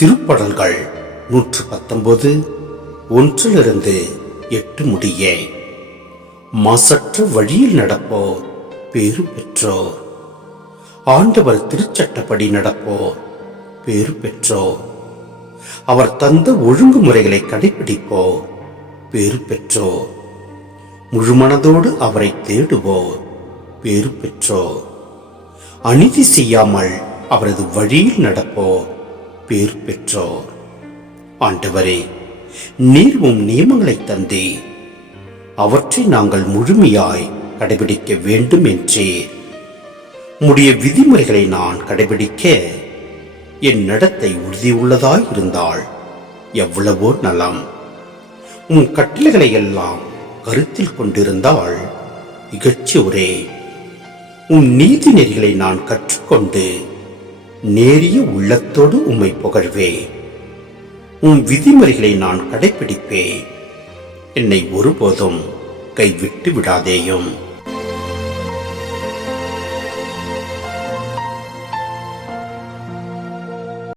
திருப்படல்கள் 119 1 8 முடிய. மாசற்ற வழியில் நடப்போர் பேறு பெற்றோர். ஆண்டவர் திருச்சட்டப்படி நடப்போர் பேறு பெற்றோர். அவர் தந்த ஒழுங்குமுறைகளை கடைபிடிப்போர் பேறு பெற்றோர். முழுமனதோடு அவரை தேடுவோர் பேறு பெற்றோர். அநீதி செய்யாமல் அவரது வழியில் நடப்போர் பேறு பெற்றோர். ஆண்டவரே, நீர் உம் நியமங்களை தந்தே அவற்றை நாங்கள் முழுமையாய் கடைபிடிக்க வேண்டும் என்றீர். உம்முடைய விதிமுறைகளை நான் கடைபிடிக்க என் நடத்தை உறுதியுள்ளதாய் இருந்தால் எவ்வளவோ நலம். உம் கட்டளைகளை எல்லாம் கருத்தில் கொண்டிருந்தால் இகழ்ச்சியுரே. உம் நீதி நெறிகளை நான் கற்றுக்கொண்டு நேரிய உள்ளத்தோடு உம்மை புகழ்வே. உம் விதிமுறைகளை நான் கடைபிடிப்பேன். என்னை ஒருபோதும் கைவிட்டு விடாதேயும்.